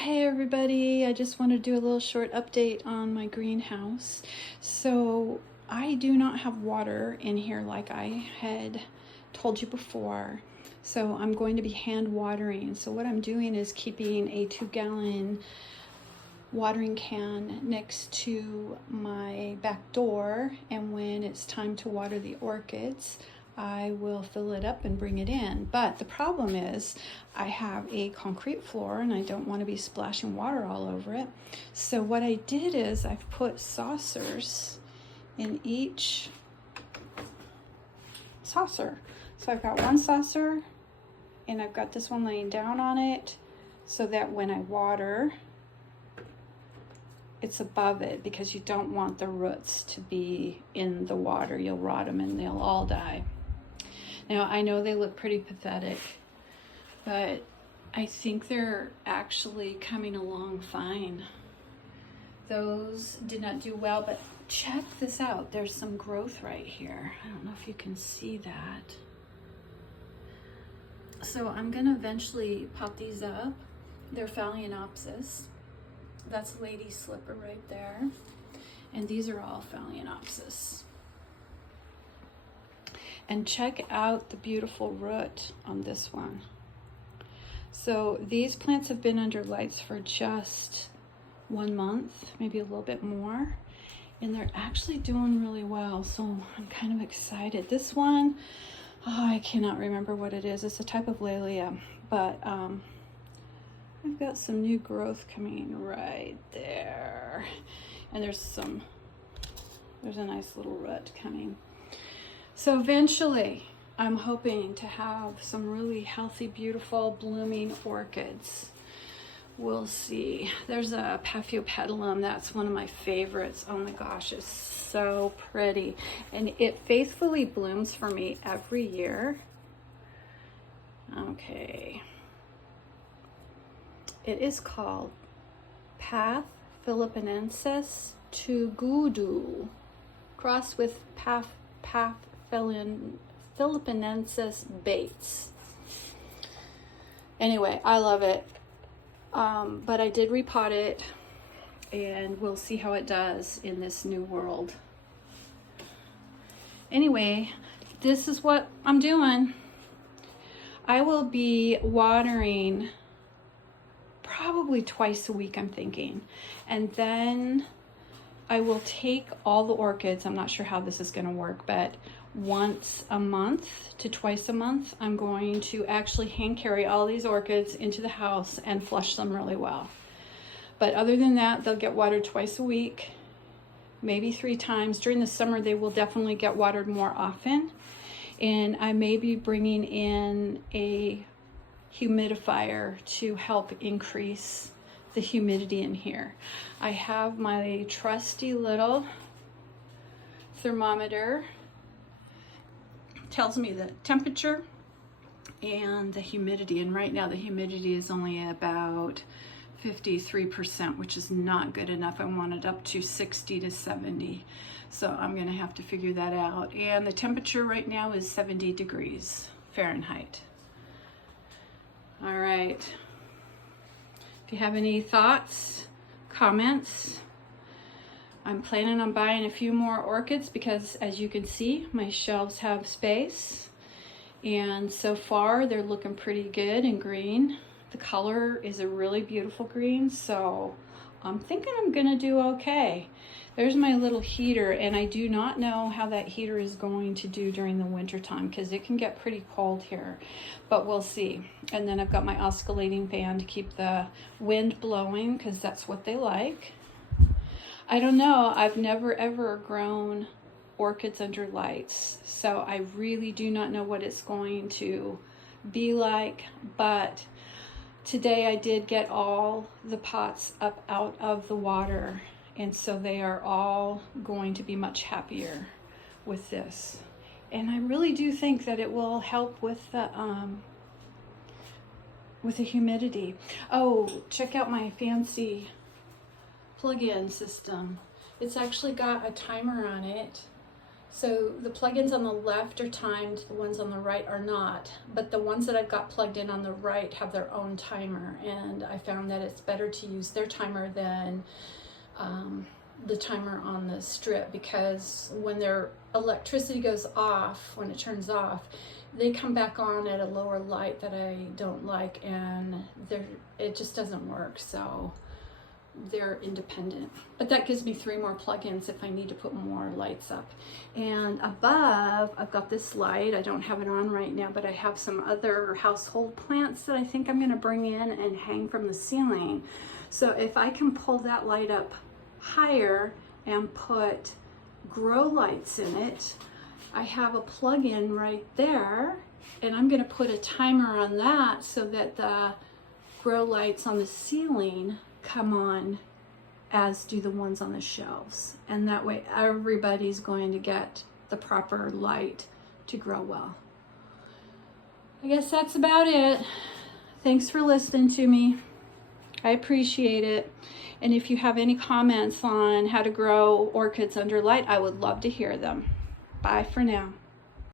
Hey everybody, I just want to do a little short update on my greenhouse. So I do not have water in here like I had told you before. So I'm going to be hand watering. So what I'm doing is keeping a 2-gallon watering can next to my back door, and when it's time to water the orchids, I will fill it up and bring it in. But the problem is I have a concrete floor and I don't want to be splashing water all over it. So what I did is I've put saucers in each saucer. So I've got one saucer and I've got this one laying down on it so that when I water, it's above it, because you don't want the roots to be in the water. You'll rot them and they'll all die. Now, I know they look pretty pathetic, but I think they're actually coming along fine. Those did not do well, but check this out. There's some growth right here. I don't know if you can see that. So I'm gonna eventually pop these up. They're Phalaenopsis. That's Lady Slipper right there. And these are all Phalaenopsis. And check out the beautiful root on this one. So these plants have been under lights for just 1 month, maybe a little bit more, and they're actually doing really well. So I'm kind of excited. This one, I cannot remember what it is. It's a type of Laelia, but I've got some new growth coming right there. And there's a nice little root coming. So eventually, I'm hoping to have some really healthy, beautiful, blooming orchids. We'll see. There's a Paphiopedilum. That's one of my favorites. Oh my gosh, it's so pretty. And it faithfully blooms for me every year. Okay. It is called Path Philippinensis Tugudu, crossed with Path Philippinensis Bates. Anyway, I love it. But I did repot it, and we'll see how it does in this new world. Anyway, this is what I'm doing. I will be watering probably twice a week, I'm thinking. And then I will take all the orchids. I'm not sure how this is going to work, but once a month to twice a month, I'm going to actually hand carry all these orchids into the house and flush them really well. But other than that, they'll get watered twice a week, maybe 3 times. During the summer, they will definitely get watered more often. And I may be bringing in a humidifier to help increase the humidity in here. I have my trusty little thermometer. Tells me the temperature and the humidity, and right now the humidity is only about 53%, which is not good enough. I want it up to 60 to 70, so I'm gonna have to figure that out. And the temperature right now is 70 degrees Fahrenheit. All right, if you have any thoughts, comments, I'm planning on buying a few more orchids because, as you can see, my shelves have space. And so far, they're looking pretty good and green. The color is a really beautiful green, so I'm thinking I'm gonna do okay. There's my little heater, and I do not know how that heater is going to do during the winter time because it can get pretty cold here, but we'll see. And then I've got my oscillating fan to keep the wind blowing because that's what they like. I don't know, I've never ever grown orchids under lights, so I really do not know what it's going to be like, but today I did get all the pots up out of the water, and so they are all going to be much happier with this. And I really do think that it will help with the humidity. Oh, check out my fancy plug-in system. It's actually got a timer on it So the plugins on the left are timed, the ones on the right are not, but the ones that I've got plugged in on the right have their own timer, and I found that it's better to use their timer than the timer on the strip, because when their electricity goes off, when it turns off, they come back on at a lower light that I don't like, and it just doesn't work. So they're independent, but that gives me 3 more plugins if I need to put more lights up. And above, I've got this light. I don't have it on right now, but I have some other household plants that I think I'm going to bring in and hang from the ceiling. So if I can pull that light up higher and put grow lights in it, I have a plug-in right there, and I'm going to put a timer on that so that the grow lights on the ceiling come on as do the ones on the shelves, and that way everybody's going to get the proper light to grow well. I guess that's about it. Thanks for listening to me. I appreciate it. And if you have any comments on how to grow orchids under light, I would love to hear them. Bye for now.